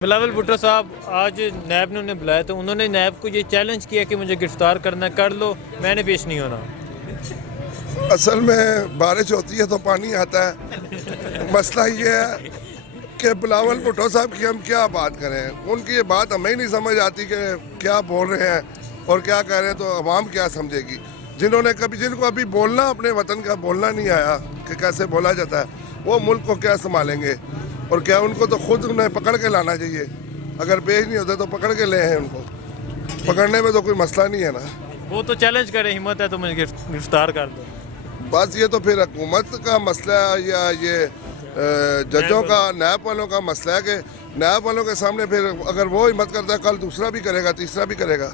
बिलावल भुट्टो साहब आज नैब ने उन्हें बुलाया तो उन्होंने नैब को ये चैलेंज किया कि मुझे गिरफ्तार करना है, कर लो, मैंने पेश नहीं होना। असल में बारिश होती है तो पानी आता है। मसला ये है कि बिलावल भुट्टो साहब की हम क्या बात करें, उनकी ये बात हमें ही नहीं समझ आती कि क्या बोल रहे हैं और क्या कह रहे हैं, तो अवाम क्या समझेगी। जिनको अभी बोलना अपने वतन का बोलना नहीं आया कि कैसे बोला जाता है, वो मुल्क को क्या संभालेंगे। और क्या उनको तो खुद उन्हें पकड़ के लाना चाहिए, अगर पेश नहीं होते तो पकड़ के ले हैं उनको। पकड़ने में तो कोई मसला नहीं है ना। वो तो चैलेंज करे, हिम्मत है तो मुझे गिरफ्तार कर दो। बस ये तो फिर हुकूमत का मसला है या ये जजों का, नैब वालों का मसला है कि नैब वालों के सामने फिर अगर वो हिम्मत करता है, कल दूसरा भी करेगा, तीसरा भी करेगा,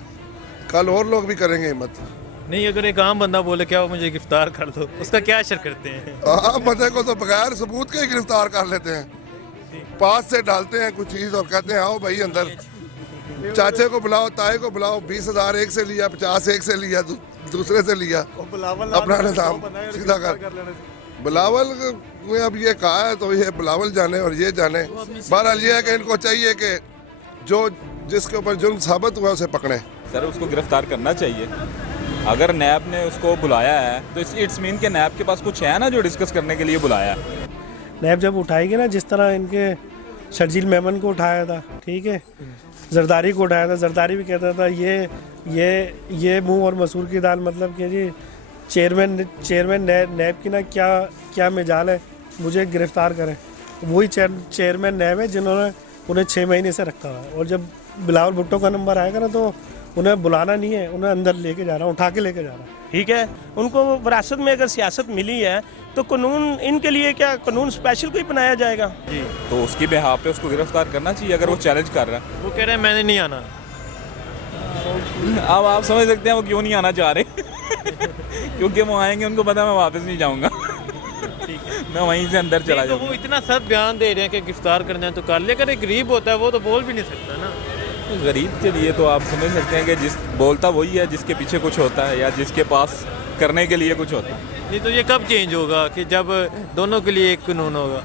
कल और लोग भी करेंगे हिम्मत। नहीं, अगर एक आम बंदा बोले क्या वो मुझे गिरफ्तार कर दो, उसका क्या असर करते हैं? आम बंदे को तो बगैर सबूत के ही गिरफ्तार कर लेते हैं, पास से डालते हैं कुछ चीज़ और कहते हैं आओ भाई अंदर। चाचे को बुलाओ, ताए को बुलाओ, 20,000 एक से लिया, 50 एक से लिया, दूसरे से लिया, अपना निजाम सीधा कर। बिलावल में अब ये कहा है तो ये बिलावल जाने और ये जाने। बहरहाल ये है कि इनको चाहिए कि जो जिसके ऊपर जुर्म साबित हुआ उसे पकड़े। सर उसको गिरफ्तार करना चाहिए। अगर नैब ने उसको बुलाया है तो इट्स मीन के नैब के पास कुछ है ना जो डिस्कस करने के लिए बुलाया है। नैब जब उठाएगी ना, जिस तरह इनके शर्जील मेमन को उठाया था, ठीक है, जरदारी को उठाया था, जरदारी भी कहता था ये मुंह और मसूर की दाल, मतलब कि जी चेयरमैन नैब की ना क्या मिजाल है, मुझे गिरफ्तार करें। वही चेयरमैन नैब है जिन्होंने उन्हें 6 महीने से रखा हुआ है। और जब बिलावल भुट्टो का नंबर आएगा ना तो उन्हें बुलाना नहीं है, उन्हें अंदर लेके जा रहा है, उठा के लेके जा रहा है। ठीक है, उनको विरासत में अगर सियासत मिली है तो कानून इनके लिए क्या कानून स्पेशल कोई बनाया जाएगा जी, तो उसकी बिहाफ पे उसको गिरफ्तार करना चाहिए अगर वो चैलेंज कर रहा है। वो कह रहे हैं मैंने नहीं आना। अब आप समझ सकते हैं वो क्यों नहीं आना चाह रहे क्योंकि वो आएंगे, उनको पता है मैं वापस नहीं जाऊंगा मैं वहीं से अंदर चला तो जाऊंगा। वो इतना सख्त बयान दे रहे हैं कि गिरफ्तार करना है तो कर ले। अगर एक गरीब होता है वो तो बोल भी नहीं सकता ना। गरीब के लिए तो आप समझ सकते हैं कि जिस बोलता वही है जिसके पीछे कुछ होता है या जिसके पास करने के लिए कुछ होता है। नहीं तो ये कब चेंज होगा कि जब दोनों के लिए एक कानून होगा?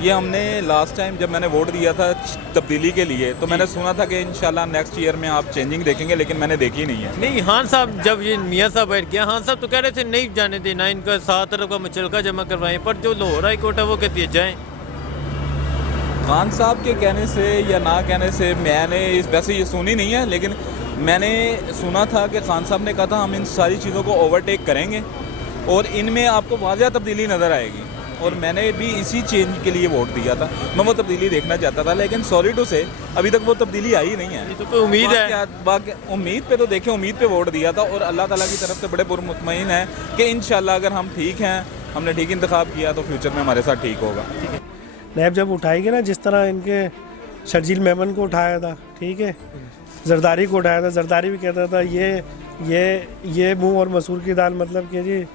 ये हमने लास्ट टाइम जब मैंने वोट दिया था तब्दीली के लिए तो मैंने सुना था कि इंशाल्लाह नेक्स्ट ईयर में आप चेंजिंग देखेंगे, लेकिन मैंने देखी नहीं है। नहीं, खान साहब जब ये मियाँ साहब बैठ गया, खान साहब तो कह रहे थे नहीं जाने देना, इनका 7 अरब का मुचलका जमा करवाएं, पर जो लाहौर हाई कोर्ट है वो कहती है जाएं। खान साहब के कहने से या ना कहने से मैंने वैसे ये सुनी नहीं है, लेकिन मैंने सुना था कि खान साहब ने कहा था हम इन सारी चीज़ों को ओवरटेक करेंगे और इनमें आपको वाज़ह तब्दीली नज़र आएगी। और मैंने भी इसी चेंज के लिए वोट दिया था, मैं वो तब्दीली देखना चाहता था, लेकिन सॉरी टू से अभी तक वो तब्दीली आई नहीं है। तो कोई उम्मीद है? बाकी उम्मीद पे तो देखें, उम्मीद पे वोट दिया था और अल्लाह ताला की तरफ से बड़े पुरमुतमईन है कि इंशाल्लाह अगर हम ठीक हैं, हमने ठीक इंतखाब किया तो फ्यूचर में हमारे साथ ठीक होगा। नैब जब उठाएगी ना, जिस तरह इनके शर्जील मेमन को उठाया था, ठीक है, जरदारी को उठाया था, जरदारी भी कहता था ये मुंह और मसूर की दाल, मतलब कि जी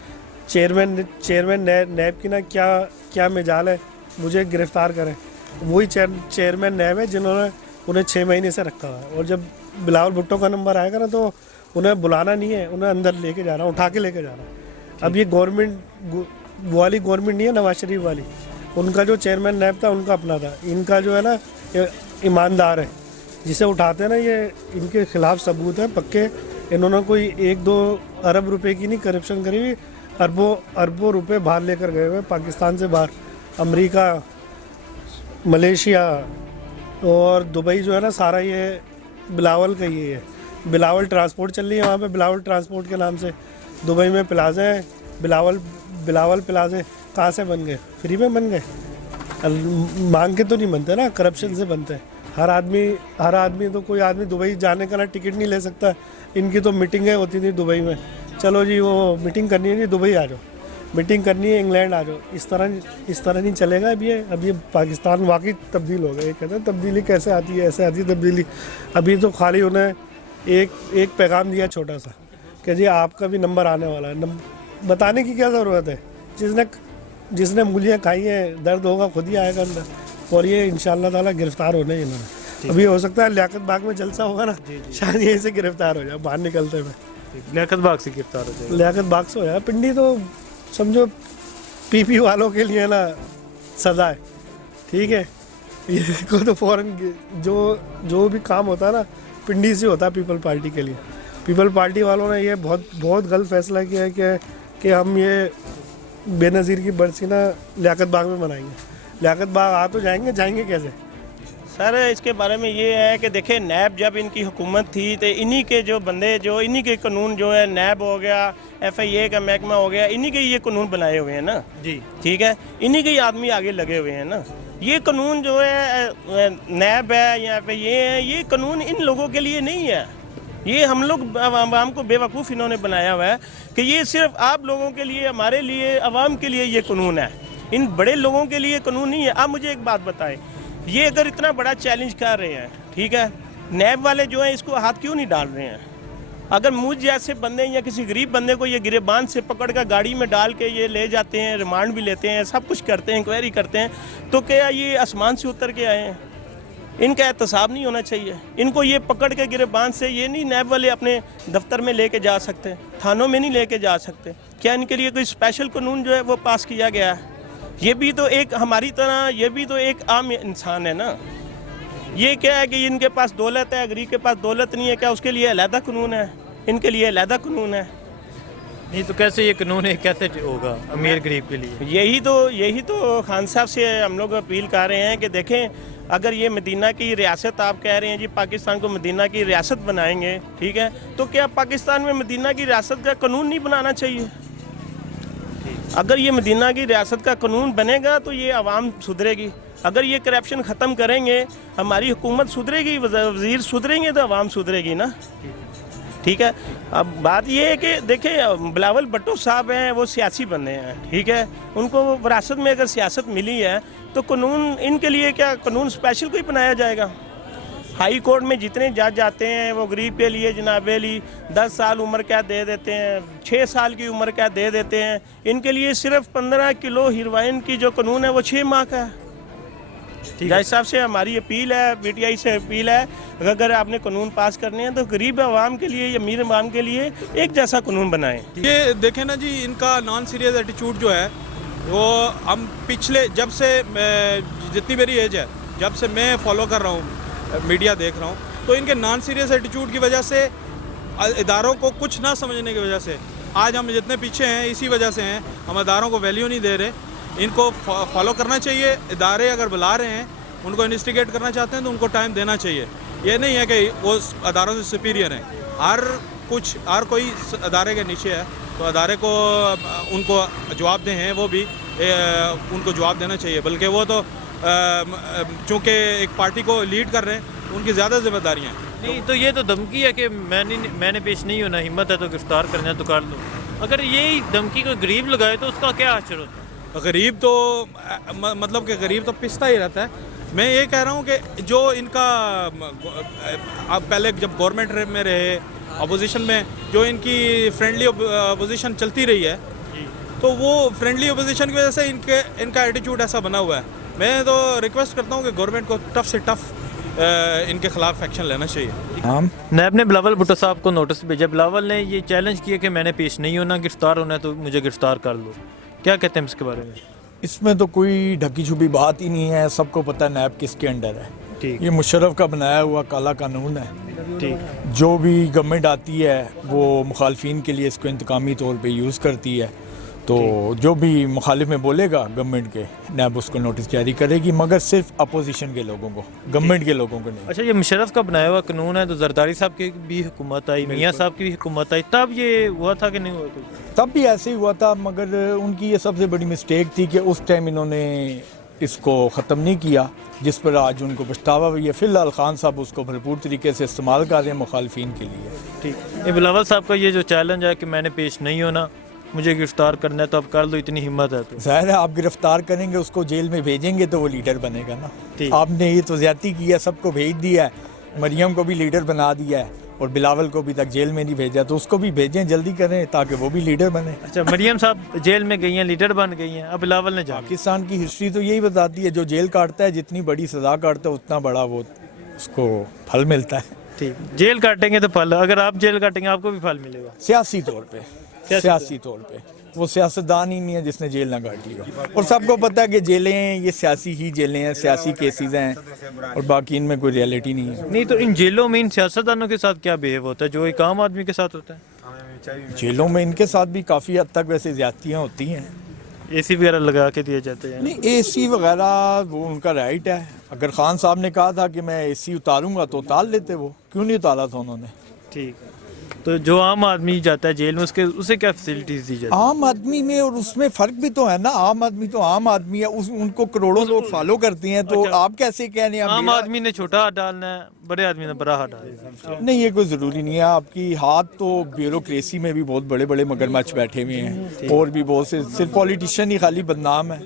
चेयरमैन नैब की ना क्या मिजाल है, मुझे गिरफ्तार करें। वही चेयरमैन नैब है जिन्होंने उन्हें 6 महीने से रखा हुआ है। और जब बिलावल भुट्टो का नंबर आएगा ना तो उन्हें बुलाना नहीं है, उन्हें अंदर लेके जा रहा है, उठा के लेके जा रहा है। अब ये गवर्नमेंट वाली गवर्नमेंट नहीं है नवाज शरीफ वाली, उनका जो चेयरमैन नैब था उनका अपना था। इनका जो है ना ईमानदार है, जिसे उठाते हैं ना, ये इनके खिलाफ सबूत है पक्के। इन्होंने कोई 1-2 अरब रुपए की नहीं करप्शन करी हुई, अरबों रुपए बाहर लेकर गए हुए पाकिस्तान से बाहर, अमेरिका, मलेशिया और दुबई जो है ना, सारा ये बिलावल का ही है। बिलावल ट्रांसपोर्ट चल रही है वहाँ पे, बिलावल ट्रांसपोर्ट के नाम से दुबई में प्लाजे हैं, बिलावल प्लाजे कहाँ से बन गए? फ्री में बन गए, मांग के तो नहीं बनते ना, करप्शन से बनते हैं। हर आदमी तो कोई आदमी दुबई जाने का ना टिकट नहीं ले सकता। इनकी तो मीटिंगें होती थी दुबई में, चलो जी वो मीटिंग करनी है जी दुबई आ जाओ, मीटिंग करनी है इंग्लैंड आ जाओ। इस तरह नहीं चलेगा। अब ये पाकिस्तान वाकई तब्दील हो गया। ये कहते हैं तब्दीली कैसे आती है, ऐसे आती है तब्दीली। अभी तो खाली उन्हें एक पैगाम दिया छोटा सा कि जी आपका भी नंबर आने वाला है। बताने की क्या ज़रूरत है? जिसने मूलियाँ खाई हैं, दर्द होगा खुद ही आएगा अंदर। और ये इंशाअल्लाह ताला गिरफ्तार होने इन्होंने। अभी हो सकता है लियाकत बाग में जलसा होगा ना, शायद यहीं से गिरफ्तार हो जाए बाहर निकलते हुए। लियाकत बाग से गिरफ्तार हो जाए, लियाकत बाग से हो जाए। पिंडी तो समझो पीपी वालों के लिए ना सजा है, ठीक है। इसको तो फौरन जो जो भी काम होता है ना पिंडी से होता है पीपल पार्टी के लिए। पीपल पार्टी वालों ने ये बहुत गलत फैसला किया है कि हम ये बेनज़ीर की बरसी ना लियाकत बाग में मनाएंगे। लियाकत बाग आ तो जाएंगे कैसे? सर इसके बारे में ये है कि देखें, नैब जब इनकी हुकूमत थी तो इन्हीं के जो बंदे जो इन्हीं के कानून जो है, नैब हो गया, FIA का महकमा हो गया, इन्हीं के ये कानून बनाए हुए हैं ना जी, ठीक है, इन्हीं के ही आदमी आगे लगे हुए हैं ना। ये कानून जो है नैब है या FIA है, ये कानून इन लोगों के लिए नहीं है। ये हम लोग आवाम को बेवकूफ़ इन्होंने बनाया हुआ है कि ये सिर्फ आप लोगों के लिए, हमारे लिए, आवाम के लिए ये कानून है, इन बड़े लोगों के लिए कानून नहीं है। आप मुझे एक बात बताएं, ये अगर इतना बड़ा चैलेंज कर रहे हैं, ठीक है, नैब वाले जो हैं इसको हाथ क्यों नहीं डाल रहे हैं? अगर मुझ जैसे बंदे या किसी गरीब बंदे को ये गिरेबान से पकड़ कर गाड़ी में डाल के ये ले जाते हैं, रिमांड भी लेते हैं, सब कुछ करते हैं, इंक्वायरी करते हैं, तो क्या ये आसमान से उतर के आए हैं? इनका एहतसाब नहीं होना चाहिए। इनको ये पकड़ के गिरेबान से ये नहीं नैब वाले अपने दफ्तर में लेके जा सकते, थानों में नहीं लेके जा सकते? क्या इनके लिए कोई स्पेशल कानून जो है वो पास किया गया है? ये भी तो एक हमारी तरह, ये भी तो एक आम इंसान है ना। ये क्या है कि इनके पास दौलत है, गरीब के पास दौलत नहीं है, क्या उसके लिए अलहदा कानून है? इनके लिए अलहदा कानून है? नहीं तो कैसे ये कानून है, कैसे होगा अमीर गरीब के लिए? यही तो खान साहब से हम लोग अपील कर रहे हैं कि देखें, अगर ये मदीना की रियासत आप कह रहे हैं जी, पाकिस्तान को मदीना की रियासत बनाएंगे, ठीक है, तो क्या पाकिस्तान में मदीना की रियासत का कानून नहीं बनाना चाहिए? अगर ये मदीना की रियासत का कानून बनेगा तो ये आवाम सुधरेगी। अगर ये करप्शन ख़त्म करेंगे, हमारी हुकूमत सुधरेगी, वज़ीर सुधरेंगे तो आवाम सुधरेगी ना, ठीक है। अब बात ये है कि देखें, बिलावल भुट्टो साहब हैं, वो सियासी बंदे हैं, ठीक है, उनको विरासत में अगर सियासत मिली है तो कानून इनके लिए क्या कानून स्पेशल कोई बनाया जाएगा? हाई कोर्ट में जितने जज जाते हैं वो गरीब के लिए जनाब अली 10 साल उम्र कैद दे देते हैं, 6 साल की उम्र कैद दे देते हैं। इनके लिए सिर्फ 15 किलो हीरोइन की जो कानून है वो 6 माह का है। जज साहब से हमारी अपील है, PTI से अपील है, अगर आपने कानून पास करने हैं तो गरीब आवाम के लिए या अमीर आवाम के लिए एक जैसा कानून बनाएं। ये देखें ना जी, इनका नॉन सीरियस एटीट्यूड जो है वो हम पिछले जब से जितनी मेरी एज है, जब से मैं फॉलो कर रहा हूँ, मीडिया देख रहा हूँ, तो इनके नॉन सीरियस एटीट्यूड की वजह से, इदारों को कुछ ना समझने की वजह से आज हम जितने पीछे हैं, इसी वजह से हैं। हम इदारों को वैल्यू नहीं दे रहे। इनको फॉलो करना चाहिए। इदारे अगर बुला रहे हैं, उनको इन्वेस्टिगेट करना चाहते हैं तो उनको टाइम देना चाहिए। ये नहीं है कि वो अदारों से सुपीरियर हैं। हर कोई अदारे के नीचे है, तो अदारे को उनको जवाब दें, वो भी उनको जवाब देना चाहिए। बल्कि वो तो चूँकि एक पार्टी को लीड कर रहे हैं, उनकी ज़्यादा जिम्मेदारियाँ हैं। नहीं तो ये तो धमकी है कि मैंने पेश नहीं होना, हिम्मत है तो गिरफ्तार करना है तो कर लो। अगर यही धमकी को गरीब लगाए तो उसका क्या असर होता है? गरीब तो मतलब कि गरीब तो पिसता ही रहता है। मैं ये कह रहा हूँ कि जो इनका अब पहले जब गवर्नमेंट में रहे, अपोजिशन में जो इनकी फ्रेंडली अपोजिशन चलती रही है, तो वो फ्रेंडली अपोजिशन की वजह से इनका एटीट्यूड ऐसा बना हुआ है। मैं तो रिक्वेस्ट करता हूँ कि गवर्नमेंट को टफ से टफ इनके खिलाफ एक्शन लेना चाहिए। नैब ने बिलावल भुट्टो साहब को नोटिस भेजा। बिलावल ने ये चैलेंज किया कि मैंने पेश नहीं होना, गिरफ्तार होना है तो मुझे गिरफ्तार कर लो। क्या कहते हैं इसके बारे में? इसमें तो कोई ढकी छुपी बात ही नहीं है, सबको पता है नैब किसके अंडर है। ठीक, ये मुशर्रफ का बनाया हुआ काला कानून है। ठीक, जो भी गवर्नमेंट आती है वो मुखालफिन के लिए इसको इंतकामी तौर पे यूज़ करती है। तो जो भी मुखालिफ में बोलेगा गवर्नमेंट के, नैब उसको नोटिस जारी करेगी, मगर सिर्फ अपोजिशन के लोगों को, गवर्नमेंट के लोगों को नहीं। अच्छा, ये मुशर्रफ का बनाया हुआ कानून है तो जरदारी साहब की भी हुकूमत आई, मियाँ साहब की भी हुकूमत आई, तब ये हुआ था कि नहीं हुआ कुछ? तब भी ऐसे ही हुआ था, मगर उनकी ये सबसे बड़ी मिस्टेक थी कि उस टाइम इन्होंने इसको ख़त्म नहीं किया, जिस पर आज उनको पछतावा हुई है। फ़िलहाल खान साहब उसको भरपूर तरीके से इस्तेमाल कर रहे हैं मुखालफिन के लिए। ठीक, ये बिलावल साहब का ये जो चैलेंज है कि मैंने पेश नहीं होना, मुझे गिरफ्तार करना है तो अब कर लो, इतनी हिम्मत है तो ज़ाहिर है आप गिरफ्तार करेंगे, उसको जेल में भेजेंगे तो वो लीडर बनेगा ना। आपने ये तो ज़्यादती की है, सबको भेज दिया है, मरियम को भी लीडर बना दिया है और बिलावल को भी तक जेल में नहीं भेजा, तो उसको भी भेजें, जल्दी करें ताकि वो भी लीडर बने। अच्छा, मरियम साहब जेल में गई हैं, लीडर बन गई हैं, अब बिलावल ने जा। पाकिस्तान की हिस्ट्री तो यही बताती है, जो जेल काटता है, जितनी बड़ी सज़ा काटता है, उतना बड़ा वो उसको फल मिलता है। ठीक, जेल काटेंगे तो फल, अगर आप जेल काटेंगे आपको भी फल मिलेगा सियासी तौर पे, सियासी तौर पे। वो सियासतदान ही नहीं है जिसने जेल ना काटी हो। और सबको पता है कि जेलें ये सियासी ही जेलें हैं, सियासी केसेस हैं और बाकी इनमें कोई रियलिटी नहीं है। नहीं तो इन जेलों में इन सियासतदानों के साथ क्या बिहेव होता है जो एक आम आदमी के साथ होता है? जेलों में इनके साथ भी काफ़ी हद तक वैसे ज्यादतियाँ होती हैं। एसी वगैरह लगा के दिए जाते हैं? नहीं, एसी वगैरह वो उनका राइट है। अगर खान साहब ने कहा था कि मैं एसी उतारूंगा तो उतार लेते, वो क्यों नहीं उतारा था उन्होंने। ठीक है। तो जो आम आदमी जाता है जेल में उसके उसे क्या फैसिलिटीज दी जाती आम आदमी में और उसमें फ़र्क भी तो है ना। आम आदमी तो आम आदमी है, उनको करोड़ों लोग फॉलो करते हैं, तो अच्छा। आप कैसे कह रहे हैं है? अब आम मेरा- आदमी ने छोटा हाथ डालना है, बड़े आदमी ने बड़ा हाथ डालना है? नहीं, ये कोई ज़रूरी नहीं है। आपकी हाथ तो ब्यूरोक्रेसी में भी बहुत बड़े बड़े मगरमच्छ बैठे हुए हैं और भी बहुत से, सिर्फ पॉलिटिशियन ही खाली बदनाम है,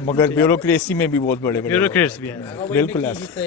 मगर ब्यूरोक्रेसी में भी बहुत बड़े बड़े ब्यूरोक्रेट्स भी हैं। बिल्कुल ऐसा।